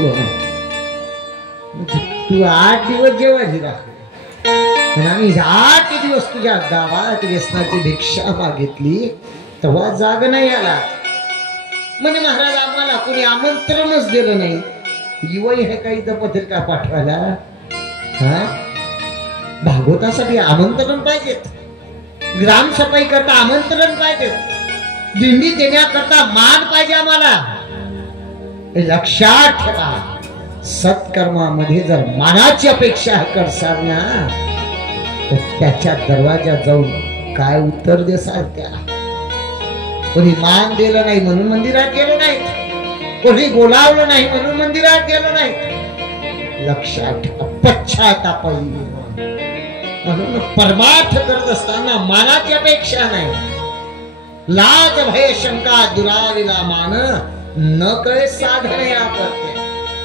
पाठवलं नाही. तू 8 दिवस जेवायची राखली आणि आम्ही 8 दिवस तुझ्या गावात व्यसनाची भिक्षा मागितली तेव्हा जाग नाही आला. म्हणे महाराज आम्हाला कोणी आमंत्रणच दिलं नाही. युवई हे काही तर पत्रिका पाठवायला हा भागवतासाठी आमंत्रण पाहिजेत, ग्रामसफाई करता आमंत्रण पाहिजेत, दिंडी देण्याकरता मान पाहिजे आम्हाला. लक्षात ठेवा, सत्कर्मामध्ये जर मानाची अपेक्षा करसाल ना तर त्याच्या दरवाज्यात जाऊन काय उत्तर देसाल त्याला. कोणी मान दिलं नाही म्हणून मंदिरात गेलो नाही, कोणी बोलावलं नाही म्हणून मंदिरात गेलो नाही. लक्षात ठेवा, पश्चाताप म्हणून परमार्थ करत असताना मानाची अपेक्षा नाही. लाज भय शंका दुराविला मान न कळे साधन या करते.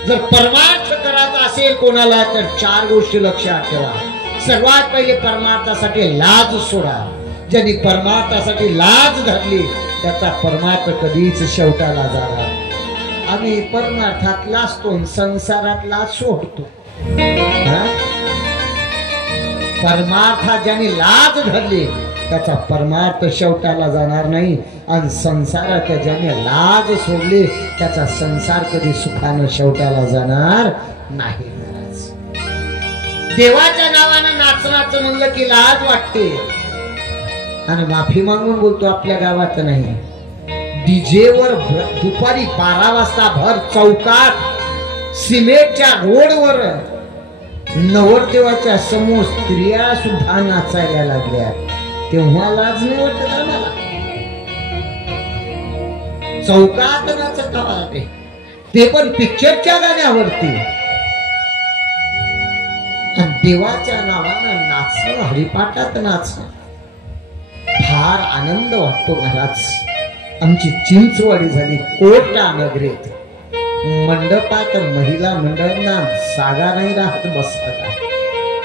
जर परमार्थ करायचा असेल कोणाला तर 4 गोष्टी लक्षात ठेवा. सर्वात पहिले परमार्थासाठी लाज सोडा. ज्यांनी परमार्थासाठी लाज धरली त्याचा परमार्थ कधीच शेवटाला जाणार. आम्ही परमार्थात लाजतो, संसारात लाज सोडतो. परमार्थात ज्याने लाज धरली त्याचा परमार्थ शेवटाला जाणार नाही आणि संसारात ज्याने लाज सोडली त्याचा संसार कधी सुखानं शेवटाला जाणार नाही. देवाच्या नावानं नाचनाचं म्हणलं की लाज वाटते आणि माफी मागून बोलतो आपल्या गावात नाही. डीजेवर दुपारी 12 वाजता भर चौकात सिमेंटच्या रोडवर नवरदेवाच्या समोर स्त्रिया सुद्धा नाचायला लागल्या तेव्हा लाज नाही वाटत आम्हाला. चौकात नाचत वाटते ते पण पिक्चरच्या गाण्यावरती. देवाच्या नावानं नाचणं, हरिपाठात नाचणं फार आनंद वाटतो महाराज. आमची चिंचवाडी झाली कोटा नगरीत. मंडपात महिला मंडळांना जागा नाही राहत बसता.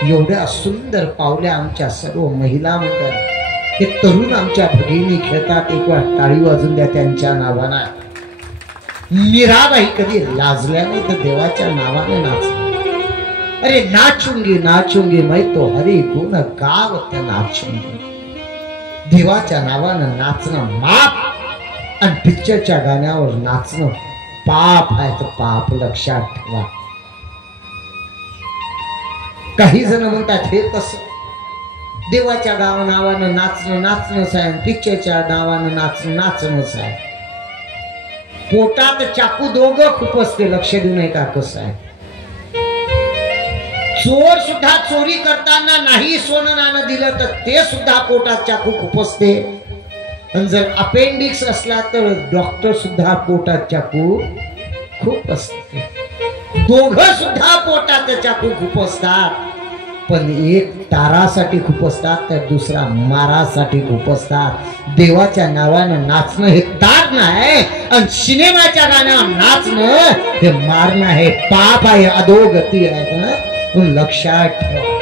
एवढ्या सुंदर पावल्या आमच्या सर्व महिला मंडळ. हे तरुण आमच्या भगिनी खेळतात. एक वेळा टाळी वाजून द्या त्यांच्या नावानं. मीराबाई कधी लाजल्या नाही तर देवाच्या नावाने नाच. अरे नाचूंगी नाचूंगी मैं तो हरी गुण गावत नाचूंगी. देवाच्या नावानं नाचणं माप आणि पिक्चरच्या गाण्यावर नाचणं पाप आहे. तर पाप लक्षात ठेवा. काही जण म्हणतात हे कसं, देवाच्या नावानं नाचणं नाचणंच आहे, पिक्चरच्या नावानं नाचणं नाचणंच आहे. पोटात चाकू दोघं खूप असते. लक्ष देऊ नये का कसं आहे. चोर सुद्धा चोरी करताना नाही सोनं नाणं दिलं तर ते सुद्धा पोटात चाकू खूप असते. आणि जर अपेंडिक्स असला तर डॉक्टर सुद्धा पोटात चाकू खूप असते. दोघं सुद्धा पोटात चाकू खूप असतात. पण एक तारासाठी खूप असतात तर दुसरा मारासाठी खूप असतात. देवाच्या नावानं नाचणं हे तार नाही आणि सिनेमाच्या गाण्यावर नाचणं हे मारणं आहे, पाप आहे, अधोगती आहे. लक्षात ठेवा.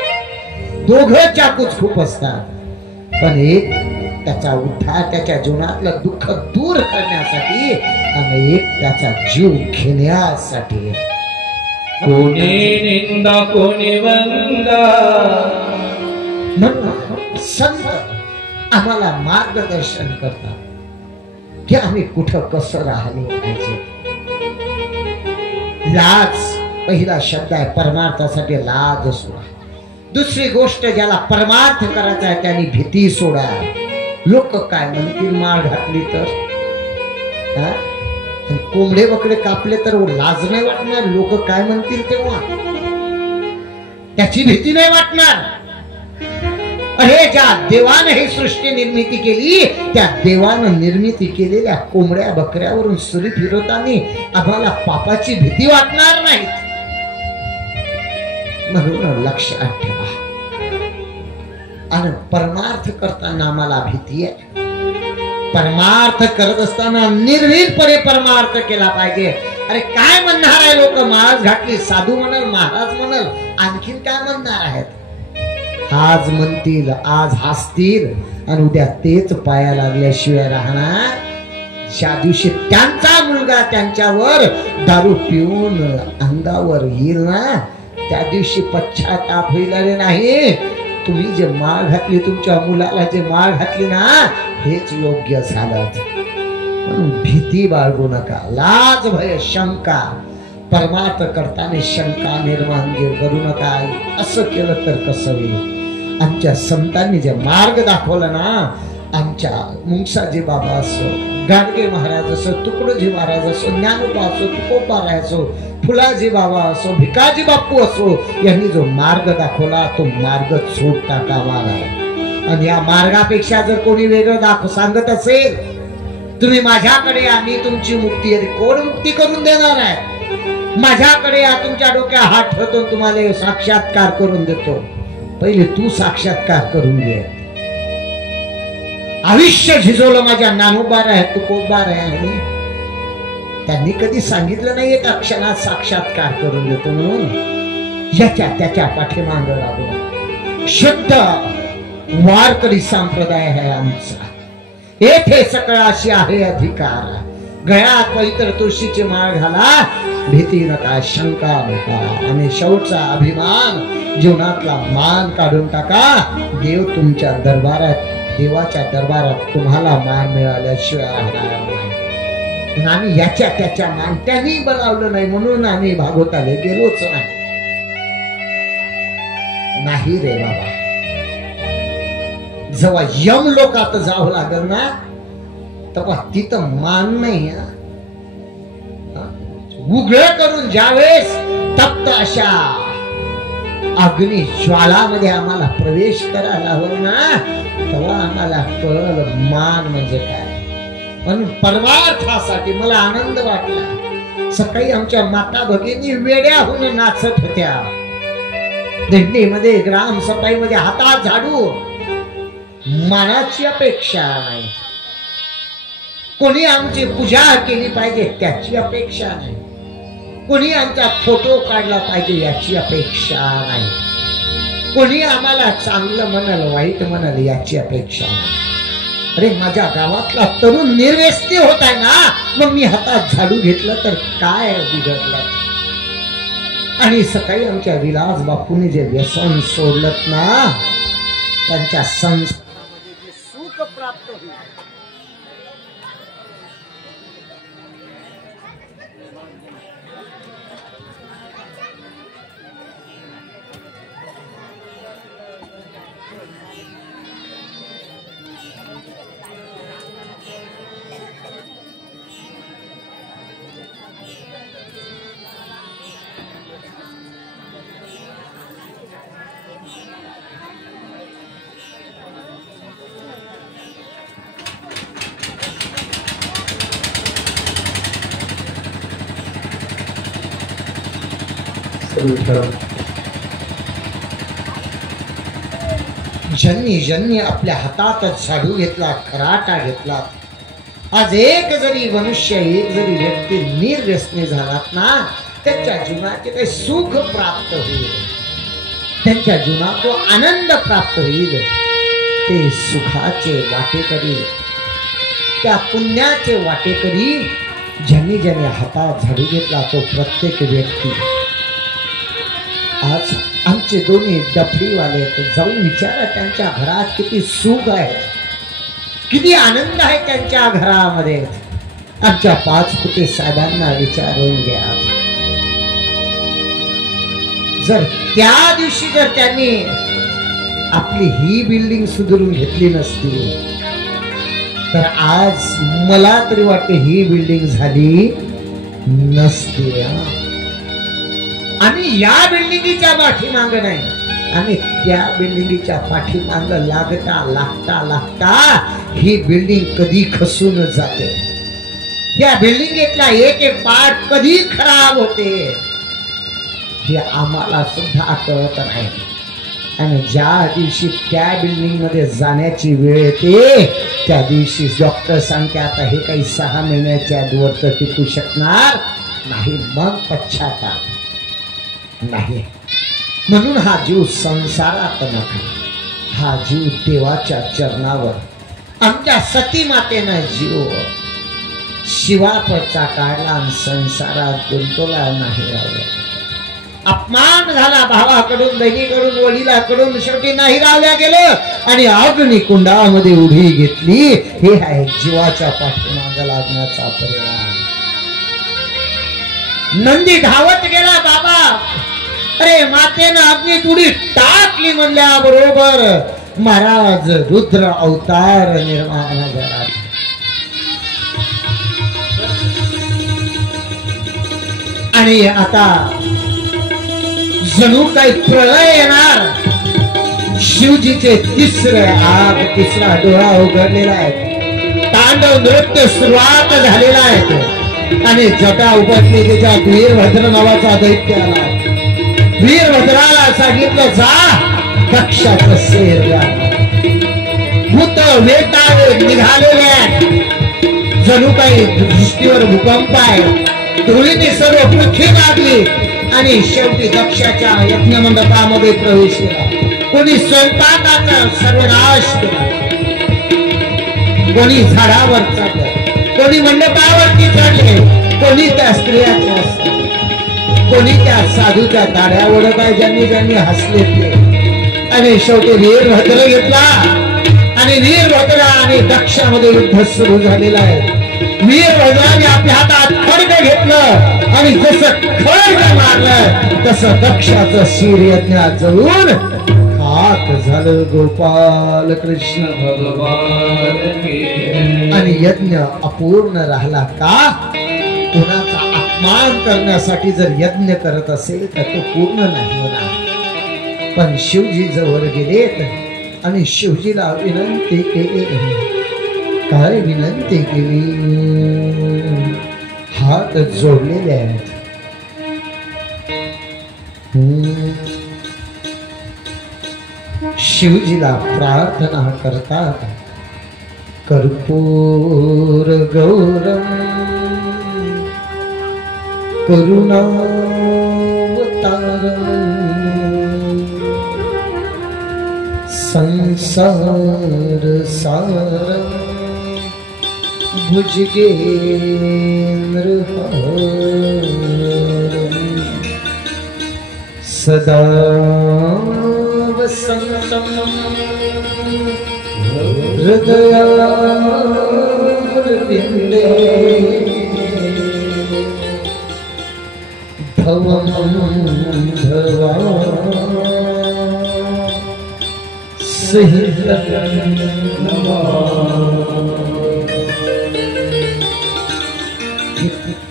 दोघं चाकूच खूप असतात. पण एक त्याचा उद्धार, त्याच्या जीवनातलं दुःख दूर करण्यासाठी आणि एक त्याचा जीव घेण्यासाठी. कोणी निंदा कोणी वंदा म्हणून संत आम्हाला मार्गदर्शन करतात की आम्ही कुठं कसं राहिले पाहिजे. लाज पहिला शब्द आहे. परमार्थासाठी लाज सोडा. दुसरी गोष्ट ज्याला परमार्थ करायचा आहे त्यांनी भीती सोडा. लोक काय म्हणतील माळ घातली तर, कोंबडे बकडे कापले तर लाज नाही वाटणार. लोक काय म्हणतील तेव्हा त्याची भीती नाही वाटणार. अरे ज्या देवानं ही सृष्टी निर्मिती केली त्या देवानं निर्मिती केलेल्या कोंबड्या बकऱ्यावरून सुरी फिरवताना आम्हाला पापाची भीती वाटणार नाही. म्हणून लक्षात ठेवा. आणि परमार्थ करताना आम्हाला भीती आहे. परमार्थ करत असताना निर्भीडपणे परमार्थ केला पाहिजे. अरे काय म्हणणार आहे लोक, महाराज घातली साधू म्हणाल, महाराज म्हणाल, आणखीन काय म्हणणार आहेत. आज म्हणतील, आज हसतील आणि उद्या तेच पाया लागल्याशिवाय राहणार. ज्या दिवशी त्यांचा मुलगा त्यांच्यावर दारू पिऊन अंगावर येईल ना, त्या दिवशी पश्चाताप होईल. अरे नाही, तुम्ही जे माळ घातली, तुमच्या मुलाला जे माळ घातली ना, हेच योग्य झालं. भीती बाळगू नका, लाज भय शंका परमार्थ करताना शंका निर्माण करू नका. असं केलं तर कसं होईल? आमच्या संतांनी जे मार्ग दाखवला ना, आमच्या मुंगसाजी बाबा असो, गाडगे महाराज असो, तुकडोजी महाराज असो, ज्ञानोबा असो, तुकोबाराय असो, फुलाजी बाबा असो, भिकाजी बापू असो, यांनी जो मार्ग दाखवला तो मार्ग सोडता कामा नये. आणि या मार्गापेक्षा जर कोणी वेगळं सांगत असेल, तुम्ही माझ्याकडे या, मी तुमची मुक्ती, कोण मुक्ती करून देणार आहे? माझ्याकडे या, तुमच्या डोक्यात हात ठेवतो, तुम्हाला साक्षात्कार करून देतो. पहिले तू साक्षात्कार करून घे. आयुष्य झिजवलं माझ्या नानोबार आहे, तुकोबार आहे, त्यांनी कधी सांगितलं नाही एका क्षणात साक्षात्कार करून देतो म्हणून. याच्या त्याच्या पाठीमागं लागून शुद्ध वारकरी संप्रदाय आहे आमचा. येथे सकळाशी आहे अधिकार. गळ्यात पवित्र तुळशीची माळ घाला, भीती नका, शंका नका, आणि शेवटचा अभिमान, जीवनातला मान काढून टाका. देव तुमच्या दरबारात, देवाच्या दरबारात तुम्हाला मान मिळाल्याशिवाय राहणार नाही. आम्ही याच्या त्याच्या मान त्यांनी बनवलं नाही म्हणून आम्ही भागवताला गेलोच नाही रे बाबा. जेव्हा यम लोकात जावं लागल ना, तेव्हा तिथं मान नाही. उघड करून ज्यावेळेस तप्त अशा अग्नी ज्वालामध्ये आम्हाला प्रवेश करायला हवं ना, तेव्हा आम्हाला कळलं मान म्हणजे काय. म्हणून परमार्थासाठी मला आनंद वाटला. सकाळी आमच्या माता भगिनी वेड्या होऊन नाचत होत्या, दिंडीमध्ये, ग्राम सफाईमध्ये हातात झाडू. मानाची अपेक्षा नाही, कोणी आमची पूजा केली पाहिजे त्याची अपेक्षा नाही, कोणी आमचा फोटो काढला पाहिजे याची अपेक्षा नाही, कोणी आम्हाला चांगलं म्हणाल वाईट म्हणाल याची अपेक्षा नाही. अरे माझ्या गावातला तरुण निर्व्यस्ती होत आहे ना, मग मी हातात झाडू घेतलं तर काय बिघडलं? आणि सकाळी आमच्या विलास बापूने जे व्यसन सोडलं ना, त्यांच्या संसारामध्ये जे सुख प्राप्त होईल. ज्यांनी ज्यांनी आपल्या हातात झाडू घेतला, खराटा घेतला, आज एक जरी मनुष्य, एक जरी व्यक्ती निर्व्यसनी झालात ना, त्यांच्या जीवनाचे काही सुख प्राप्त होईल, त्यांच्या जीवनात तो आनंद प्राप्त होईल. ते सुखाचे वाटेकरी, त्या पुण्याचे वाटेकरी ज्यांनी ज्यांनी हातात झाडू घेतला तो प्रत्येक व्यक्ती. आज आमचे दोन्ही डफडीवाले जाऊन विचारा त्यांच्या घरात किती सुख आहे, किती आनंद आहे त्यांच्या घरामध्ये. आमच्या पाचपुते साहेबांना विचारून घ्या. जर त्या दिवशी जर त्यांनी आपली ही बिल्डिंग सुधारून घेतली नसती तर आज मला तरी वाटते ही बिल्डिंग झाली नसती. आम्ही या बिल्डिंगीच्या पाठीमाग नाही, आम्ही त्या बिल्डिंगीच्या पाठीमाग लागता लागता लागता ही बिल्डिंग कधी खसून जाते. या बिल्डिंगीतला एक एक पार्ट कधी खराब होते हे आम्हाला सुद्धा कळत नाही. आणि ज्या दिवशी त्या बिल्डिंग मध्ये जाण्याची वेळ येते त्या दिवशी डॉक्टर सांगते आता हे काही 6 महिन्याच्या आधीवर तर टिकू शकणार नाही. मग पश्चाताप नाही. म्हणून हा जीव संसारात नका, हा जीव देवाच्या चरणावर, आमच्या सती मातेनं जीव शिवापचा काढला आणि संसारात गुंतवला नाही राहिला. अपमान झाला भावाकडून, बहिणीकडून, वडिलाकडून, शेवटी नाही राहिल्या गेलं आणि अग्निकुंडामध्ये उभी घेतली. हे आहे जीवाच्या पाठीमागे लागण्याचा परिणाम. नंदी धावत गेला बाबा, अरे मातेनं अग्नीत उडी टाकली म्हणल्या बरोबर महाराज रुद्र अवतार निर्माण झाला. आणि आता जणू काही प्रलय येणार. शिवजीचे तिसरा डोळा उघडलेला आहे. तांडव नृत्य सुरुवात झालेला आहे आणि जटा उघडली. त्याच्यात वीरभद्र नावाचा दैत्य आला. वीरभद्राला सांगितलं जा दक्षाचं शेर भूत वेटावे निघालेले. जणू काही दृष्टीवर भूकंप आहे. धुळीने सर्व पृथ्वी लागली आणि शेवटी दक्षाच्या यज्ञमंडपामध्ये प्रवेश केला. कोणी स्वयंपाकाचा सर्वनाश केला, कोणी झाडावर चढले, कोणी मंडपावरती चढले, कोणी त्या स्त्रियाच्या, कोणी त्या साधूच्या दाढ्यावर काय ज्यांनी ज्यांनी हसले ते. आणि शेवटी वीरभद्र घेतला आणि वीरभद्र आणि दक्षामध्ये युद्ध सुरू झालेलं आहे. वीरभद्राने आपल्या हातात खड्ग घेतलं आणि जसं खड्ग मारलं तसं दक्षाचं शिर यज्ञात जळून खाक झालं. गोपाल कृष्ण भगवान. आणि यज्ञ अपूर्ण राहिला का? कोणाचा अपमान करण्यासाठी जर यज्ञ करत असेल तर तो पूर्ण नाही होणार. पण शिवजी जवळ गेलेत आणि शिवजीला विनंती केली. काय विनंती केली? हात जोडलेले आहेत. शिवजीला प्रार्थना करतात. कर्पूर गौरम करुणावतारम संसार सारम भुजगेंद्र सदा वसंतम हृदयारविंदे भवं भवा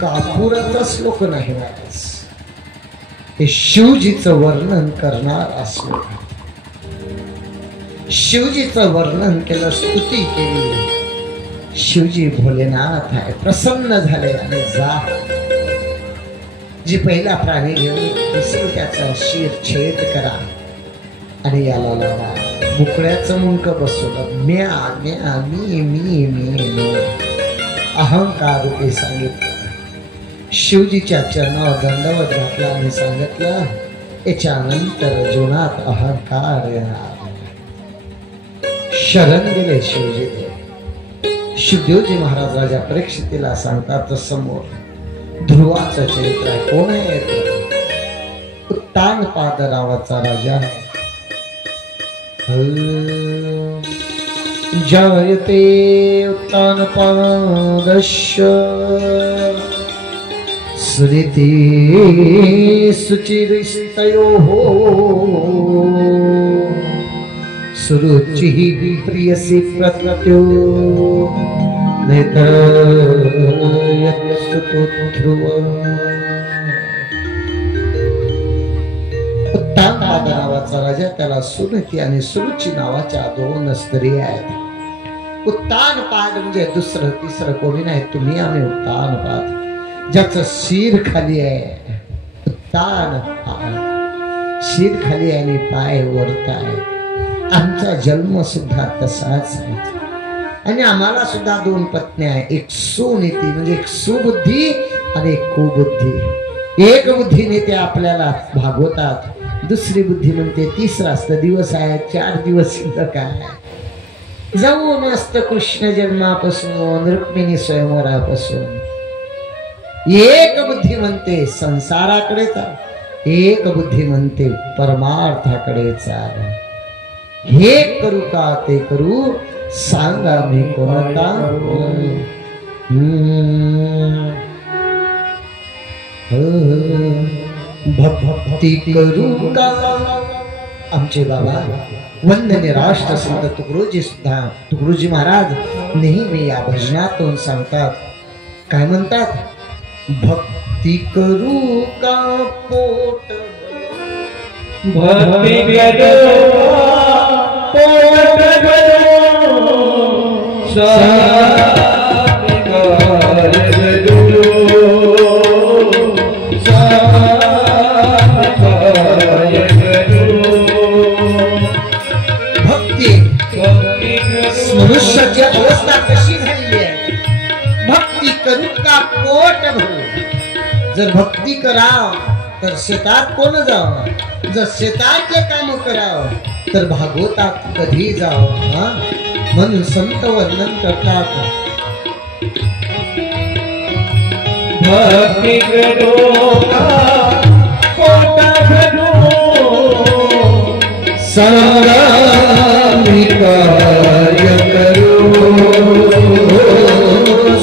कापुराचा श्लोक नाही महाराज, हे शिवजीचं वर्णन करणारा श्लोक. शिवजीचं वर्णन केलं, स्तुती केली. शिवजी भोलेनाथ आहे, प्रसन्न झाले आणि जा जी पहिला प्राणी घेऊन दिसेल त्याचा शिर छेद करा आणि याला लावा. मुकड्याचं मुंडक बसवलं. म्या म्या मी मी मी मी अहंकार रूपे सांगितलं. शिवजीच्या चरणावर दंडवत घातला आणि सांगितलं याच्यानंतर जीवनात अहंकार येणार. शरण गेले शिवजी. शिवदेवजी महाराज राजा परीक्षितीला सांगतात समोर ध्रुवाचं चरित्र आहे. कोण आहे? उत्तानपाद नावाचा राजा आहे. जायते उत्तानपादस्य स्मृति सुचिरिस्तयोः सुरुचिः प्रियसि प्रत्यो नेतरयत्सुतो ध्रुवम्. उत्तानपाद नावाचा राजा, त्याला सुनीती आणि सुरुची नावाच्या दोन स्त्रिया आहेत. उत्तानपाद म्हणजे दुसरं तिसरं कोणी नाही, तुम्ही आम्ही उत्तानपाद. ज्याचं शिर खाली आहे, उत्तानपाद. शिर खाली आणि पाय वरत आहे. आमचा जन्म सुद्धा तसाच आहे आणि आम्हाला सुद्धा दोन पत्न्या आहे. एक सुनीती म्हणजे एक सुबुद्धी आणि एक कुबुद्धी. एक बुद्धीने ते आपल्याला भागवतात, दुसरी बुद्धी म्हणते तिसरा असतं दिवस आहे, 4 दिवस शिल्लक आहे. जाऊन असत कृष्ण जन्मापासून रुक्मिणी स्वयंवरापासून एक बुद्धी म्हणते संसाराकडे चाल, एक बुद्धी म्हणते परमार्थाकडे चाल. हे करू का ते करू सांगा मी कोणता. भक्ती करू का. आमचे बाबा वंदनीय राष्ट्रसंत तुकडोजी महाराज नेहमी या भजनातून सांगतात. काय म्हणतात? भक्ती करू का पोट, भक्ती करू पोट भरू, मनुष्याची अवस्था कशी झाली आहे? भक्ती करू का पोट भरू. जर भक्ती कराव तर शेतात कोण जावं, जर शेतातले काम करावं तर भागवतात कधी जावं. म्हणून संत वर्णन करतात. भक्ती करू का पोट भरू, संग्रामी कार्य करू,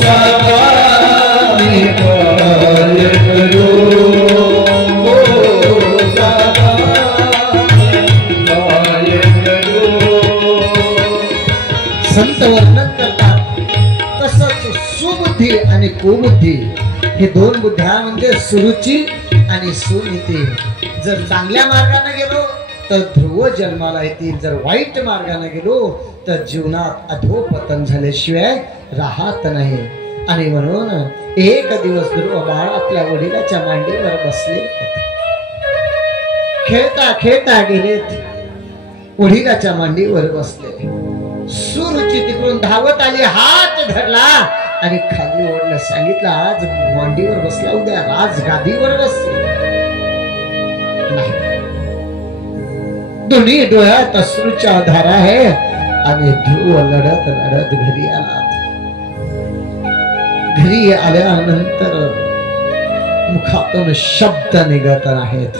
संग्रामी कार्य करू, संत वर्णन करतात. तसंच सुबुद्धी आणि कुबुद्धी हे दोन बुद्ध्या म्हणजे सुरुची आणि सुनीती. जर चांगल्या मार्गाने गेलो तर ध्रुव जन्माला येतील, जर वाईट मार्गाने गेलो तर जीवनात अधोपतन झाल्याशिवाय राहत नाही. आणि म्हणून एक दिवस ध्रुव बाळ आपल्या वडिलाच्या मांडीवर बसले, खेळता खेळता गेलेत, वडिलाच्या मांडीवर बसले. सुरुची तिकडून धावत आली, हात धरला आणि खाली ओढलं. सांगितलं आज मांडीवर बसला, उद्या राजगादीवर बसले. नाही, दोन्ही डोळ्यात अश्रूच्या धारा आहे. आणि ध्रुव लढत लढत घरी आला. घरी आल्यानंतर मुखातून शब्द निघत आहेत.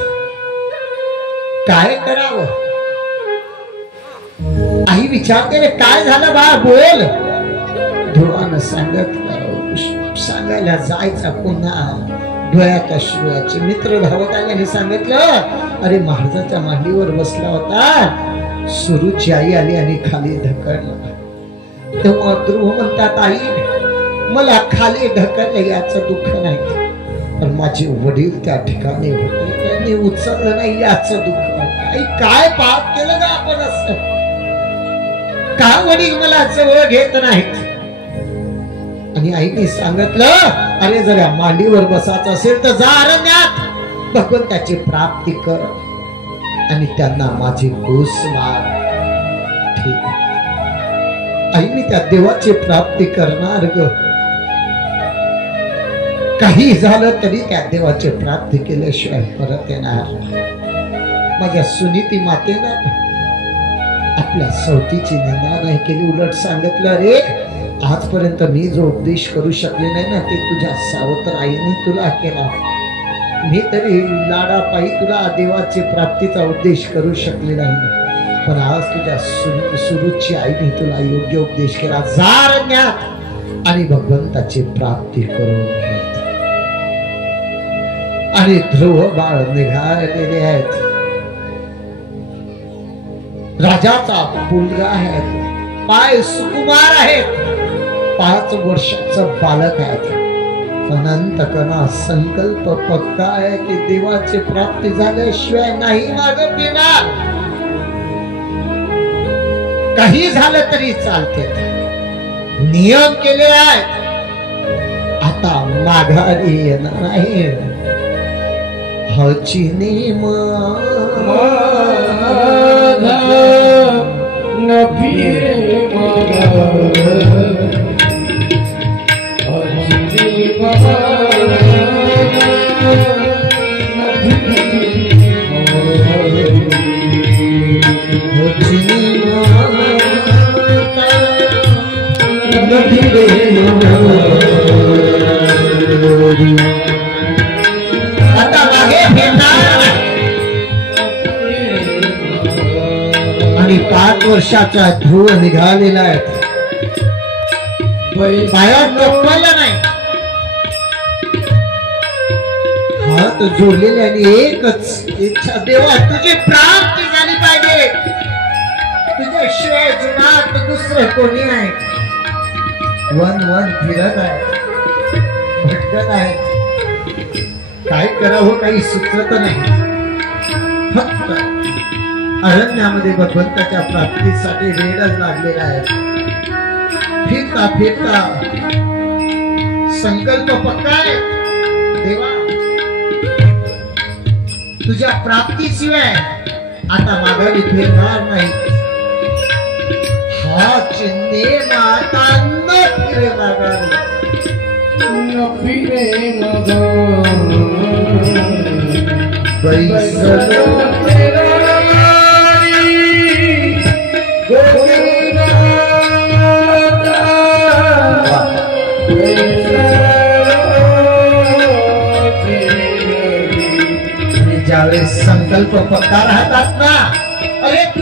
काय करावं? आई विचारते, काय झालं बा, बोल. ध्रुवानं सांगायला जायचा पुन्हा डोळ्यात अश्रूचे. मित्र धावत आले आणि सांगितलं, अरे महाराजाच्या मांडीवर बसला होता, सुरुची आई आली आणि खाली ढकलला. तेव्हा ध्रुव म्हणतात, आई मला खाली ढकललं याचं दुःख नाही, पण माझे वडील त्या ठिकाणी होते, त्यांनी उचललं नाही याचं दुःख. आई काय पाप केलं का आपण असं? का वडील मला जवळ घेत नाहीत? आणि आईने सांगितलं, अरे जरा मांडीवर बसायचं असेल तर जा अरण्यात, भगवंताची प्राप्ती कर आणि त्यांना माझी घूस मार. ठीक आहे आई, मी त्या देवाची प्राप्ती करणार ग. काही झालं तरी त्या देवाची प्राप्ती केल्याशिवाय परत येणार. माझ्या सुनीती मातेनं आपल्या सवतीची निंदा नाही केली, उलट सांगितलं, अरे आजपर्यंत मी जो उपदेश करू शकले नाही ना, ते तुझ्या सावत्र आईने तुला केला. मी तरी लाडापायी तुला देवाची प्राप्तीचा उपदेश करू शकले नाही, पण आज तुझ्या सुरुची आईने तुला योग्य उपदेश केला. जा रण्यात आणि भगवंताची प्राप्ती करून घे. आणि ध्रुव बाळ निघालेले आहेत. राजाचा मुलगा आहे, पाय सुकुमार आहेत, 5 वर्षाचं बालक आहे. अनंतकना संकल्प पक्का आहे की देवाची प्राप्ती झाल्याशिवाय नाही मागं पिणार. काही झालं तरी चालते, नियम केले आहेत. आता माघारी येणार नाही. हची नेम आता मागे फिरणार आणि 5 वर्षाचा ध्रुव निघालेला आहे. पायात लोकवायला नाही, हात जोडलेले आणि एकच इच्छा, देवा तुझी प्राप्ती झाली पाहिजे, तुझ्याशिवाय जुनात दुसरं कोणी नाही. वन फिरत आहे, भटकत आहे, काय करावं काही सुचत नाही. फक्त अरण्यामध्ये भगवंताच्या प्राप्तीसाठी वेळच लागलेला आहे. फिरता फिरता संकल्प पक्का आहे, देवा तुझ्या प्राप्तीशिवाय आता माघारी फिरणार नाही. हा चिन्हे माता न फिरे माघारी, न फिरे माघारी. ज्यावेळेस संकल्प पक्का राहतात ना, अरे